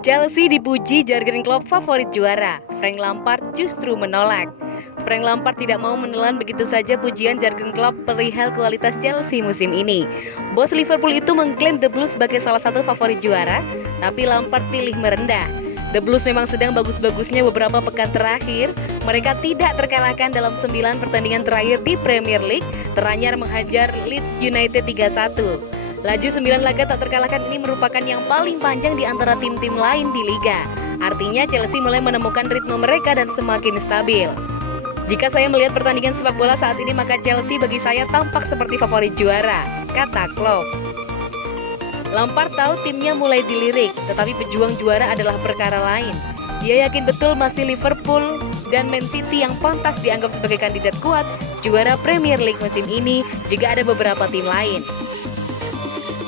Chelsea dipuji jargon klub favorit juara. Frank Lampard justru menolak. Frank Lampard tidak mau menelan begitu saja pujian jargon klub perihal kualitas Chelsea musim ini. Bos Liverpool itu mengklaim The Blues sebagai salah satu favorit juara, tapi Lampard pilih merendah. The Blues memang sedang bagus-bagusnya beberapa pekan terakhir. Mereka tidak terkalahkan dalam 9 pertandingan terakhir di Premier League, teranyar menghajar Leeds United 3-1. Laju 9 laga tak terkalahkan ini merupakan yang paling panjang di antara tim-tim lain di Liga. Artinya Chelsea mulai menemukan ritme mereka dan semakin stabil. Jika saya melihat pertandingan sepak bola saat ini, maka Chelsea bagi saya tampak seperti favorit juara, kata Klopp. Lampard tahu timnya mulai dilirik, tetapi pejuang juara adalah perkara lain. Dia yakin betul masih Liverpool dan Man City yang pantas dianggap sebagai kandidat kuat juara Premier League musim ini, juga ada beberapa tim lain.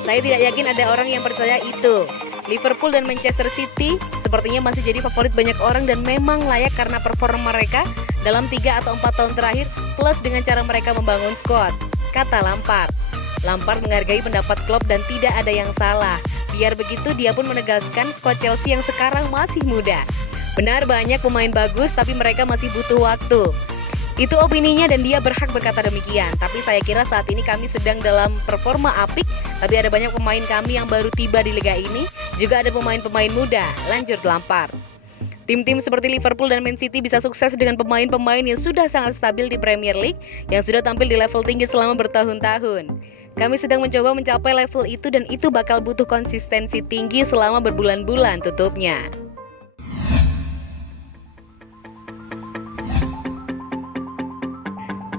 Saya tidak yakin ada orang yang percaya itu. Liverpool dan Manchester City sepertinya masih jadi favorit banyak orang dan memang layak karena performa mereka dalam 3 atau 4 tahun terakhir plus dengan cara mereka membangun skuad, kata Lampard. Lampard menghargai pendapat Klopp dan tidak ada yang salah. Biar begitu dia pun menegaskan skuad Chelsea yang sekarang masih muda. Benar banyak pemain bagus tapi mereka masih butuh waktu. Itu opininya dan dia berhak berkata demikian. Tapi saya kira saat ini kami sedang dalam performa apik. Tapi ada banyak pemain kami yang baru tiba di liga ini. Juga ada pemain-pemain muda, lanjut Lampard. Tim-tim seperti Liverpool dan Man City bisa sukses dengan pemain-pemain yang sudah sangat stabil di Premier League, yang sudah tampil di level tinggi selama bertahun-tahun. Kami sedang mencoba mencapai level itu dan itu bakal butuh konsistensi tinggi selama berbulan-bulan, tutupnya.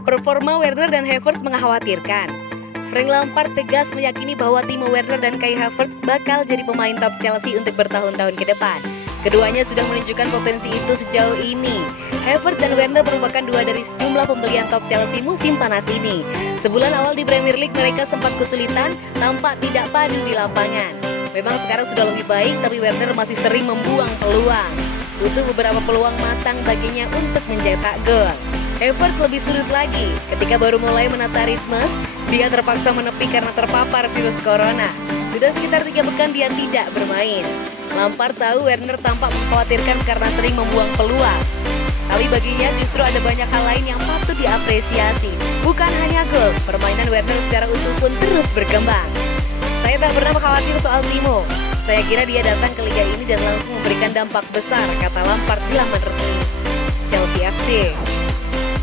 Performa Werner dan Havertz mengkhawatirkan. Frank Lampard tegas meyakini bahwa Timo Werner dan Kai Havertz bakal jadi pemain top Chelsea untuk bertahun-tahun ke depan. Keduanya sudah menunjukkan potensi itu sejauh ini. Havertz dan Werner merupakan dua dari sejumlah pembelian top Chelsea musim panas ini. Sebulan awal di Premier League mereka sempat kesulitan, tampak tidak padu di lapangan. Memang sekarang sudah lebih baik, tapi Werner masih sering membuang peluang. Butuh beberapa peluang matang baginya untuk mencetak gol. Havertz lebih sulit lagi. Ketika baru mulai menata ritme, dia terpaksa menepi karena terpapar virus corona. Sudah sekitar 3 pekan dia tidak bermain. Lampard tahu Werner tampak mengkhawatirkan karena sering membuang peluang. Tapi baginya justru ada banyak hal lain yang patut diapresiasi. Bukan hanya gol, permainan Werner secara utuh pun terus berkembang. Saya tak pernah khawatir soal Timo. Saya kira dia datang ke liga ini dan langsung memberikan dampak besar, kata Lampard di laman resmi Chelsea FC.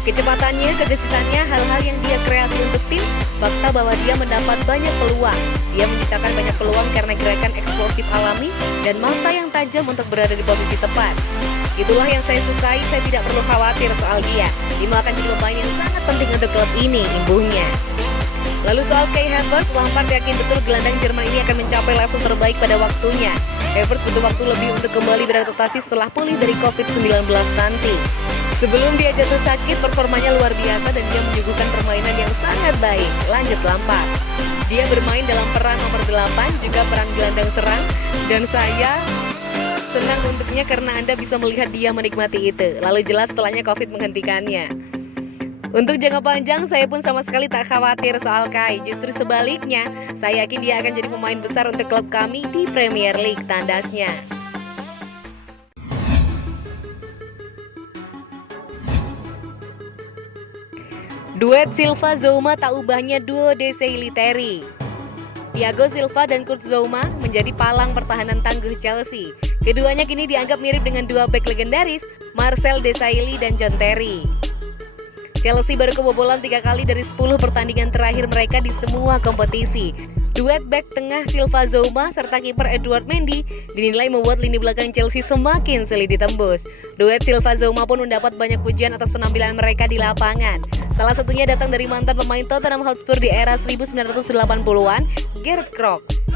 Kecepatannya, kegesitannya, hal-hal yang dia kreasi untuk tim, fakta bahwa dia mendapat banyak peluang. Dia menciptakan banyak peluang karena gerakan eksplosif alami dan mata yang tajam untuk berada di posisi tepat. Itulah yang saya sukai, saya tidak perlu khawatir soal dia. Timo akan jadi pemain yang sangat penting untuk klub ini, imbuhnya. Lalu soal Kai Havertz, Lampard yakin betul gelandang Jerman ini akan mencapai level terbaik pada waktunya. Havertz butuh waktu lebih untuk kembali beradaptasi setelah pulih dari COVID-19 nanti. Sebelum dia jatuh sakit, performanya luar biasa dan dia menyuguhkan permainan yang sangat baik, lanjut Lampard. Dia bermain dalam peran nomor 8, juga peran gelandang serang, dan saya senang untuknya karena Anda bisa melihat dia menikmati itu. Lalu jelas setelahnya COVID menghentikannya. Untuk jangka panjang, saya pun sama sekali tak khawatir soal Kai. Justru sebaliknya, saya yakin dia akan jadi pemain besar untuk klub kami di Premier League, tandasnya. Duet Silva Zouma tak ubahnya duo Desailly-Terry. Thiago Silva dan Kurt Zouma menjadi palang pertahanan tangguh Chelsea. Keduanya kini dianggap mirip dengan dua bek legendaris, Marcel Desailly dan John Terry. Chelsea baru kebobolan 3 kali dari 10 pertandingan terakhir mereka di semua kompetisi. Duet bek tengah Silva Zouma serta kiper Edouard Mendy dinilai membuat lini belakang Chelsea semakin sulit ditembus. Duet Silva Zouma pun mendapat banyak pujian atas penampilan mereka di lapangan. Salah satunya datang dari mantan pemain Tottenham Hotspur di era 1980-an, Gerd Kroks.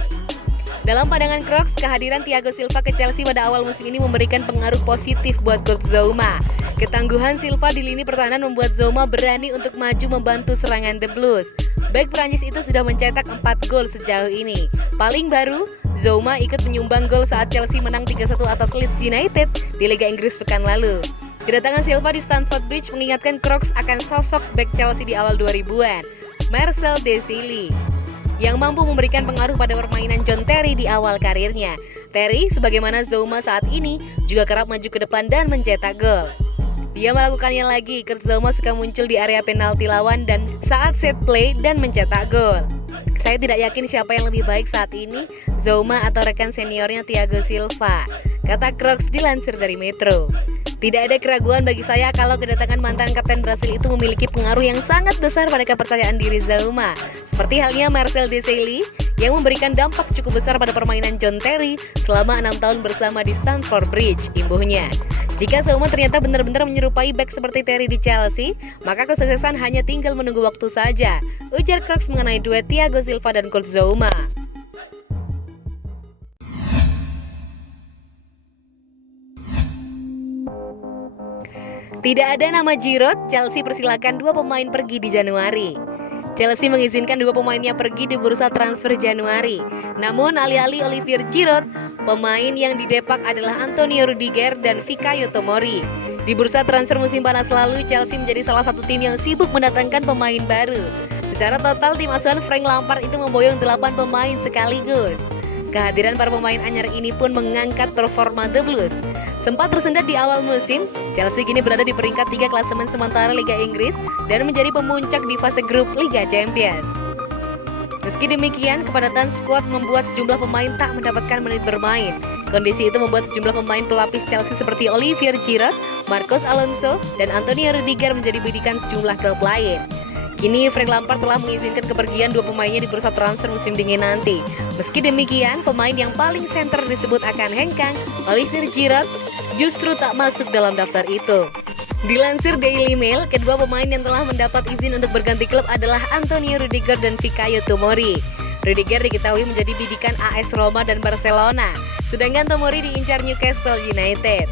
Dalam pandangan Kroks, kehadiran Thiago Silva ke Chelsea pada awal musim ini memberikan pengaruh positif buat Kurt Zouma. Ketangguhan Silva di lini pertahanan membuat Zouma berani untuk maju membantu serangan The Blues. Bek Prancis itu sudah mencetak 4 gol sejauh ini. Paling baru, Zouma ikut menyumbang gol saat Chelsea menang 3-1 atas Leeds United di Liga Inggris pekan lalu. Kedatangan Silva di Stamford Bridge mengingatkan Kroks akan sosok bek Chelsea di awal 2000-an, Marcel Desailly. yang mampu memberikan pengaruh pada permainan John Terry di awal karirnya. Terry, sebagaimana Zouma saat ini, juga kerap maju ke depan dan mencetak gol. Dia melakukannya lagi, Kurt Zouma suka muncul di area penalti lawan dan saat set play dan mencetak gol. Saya tidak yakin siapa yang lebih baik saat ini, Zouma atau rekan seniornya Thiago Silva, kata Crocs dilansir dari Metro. Tidak ada keraguan bagi saya kalau kedatangan mantan kapten Brasil itu memiliki pengaruh yang sangat besar pada kepercayaan diri Zouma. Seperti halnya Marcel Desailly yang memberikan dampak cukup besar pada permainan John Terry selama 6 tahun bersama di Stamford Bridge, imbuhnya. Jika Zouma ternyata benar-benar menyerupai bek seperti Terry di Chelsea, maka kesuksesan hanya tinggal menunggu waktu saja, ujar Crocs mengenai duet Thiago Silva dan Kurt Zouma. Tidak ada nama Giroud, Chelsea persilakan 2 pemain pergi di Januari. Chelsea mengizinkan 2 pemainnya pergi di bursa transfer Januari. Namun alih-alih Olivier Giroud, pemain yang didepak adalah Antonio Rudiger dan Fikayo Tomori. Di bursa transfer musim panas lalu, Chelsea menjadi salah satu tim yang sibuk mendatangkan pemain baru. Secara total, tim asuhan Frank Lampard itu memboyong 8 pemain sekaligus. Kehadiran para pemain anyar ini pun mengangkat performa The Blues. Sempat tersendat di awal musim, Chelsea kini berada di peringkat 3 klasemen sementara Liga Inggris dan menjadi pemuncak di fase grup Liga Champions. Meski demikian, kepadatan skuad membuat sejumlah pemain tak mendapatkan menit bermain. Kondisi itu membuat sejumlah pemain pelapis Chelsea seperti Olivier Giroud, Marcos Alonso, dan Antonio Rudiger menjadi bidikan sejumlah klub lain. Kini Frank Lampard telah mengizinkan kepergian 2 pemainnya di bursa transfer musim dingin nanti. Meski demikian, pemain yang paling senter disebut akan hengkang, Olivier Giroud, justru tak masuk dalam daftar itu. Dilansir Daily Mail, kedua pemain yang telah mendapat izin untuk berganti klub adalah Antonio Rudiger dan Fikayo Tomori. Rudiger diketahui menjadi bidikan AS Roma dan Barcelona, sedangkan Tomori diincar Newcastle United.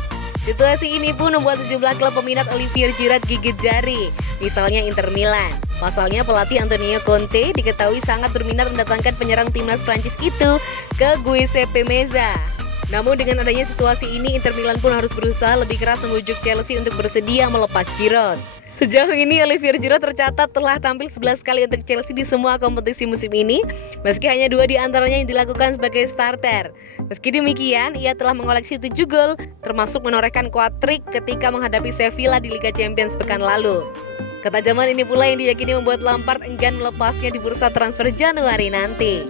Situasi ini pun membuat sejumlah klub peminat Olivier Giroud gigit jari, misalnya Inter Milan. Pasalnya pelatih Antonio Conte diketahui sangat berminat mendatangkan penyerang timnas Prancis itu ke Giuseppe Meazza. Namun dengan adanya situasi ini, Inter Milan pun harus berusaha lebih keras membujuk Chelsea untuk bersedia melepas Giroud. Sejauh ini Olivier Giroud tercatat telah tampil 11 kali untuk Chelsea di semua kompetisi musim ini, meski hanya 2 di antaranya yang dilakukan sebagai starter. Meski demikian, ia telah mengoleksi 7 gol, termasuk menorehkan quad-trick ketika menghadapi Sevilla di Liga Champions pekan lalu. Ketajaman ini pula yang diyakini membuat Lampard enggan melepasnya di bursa transfer Januari nanti.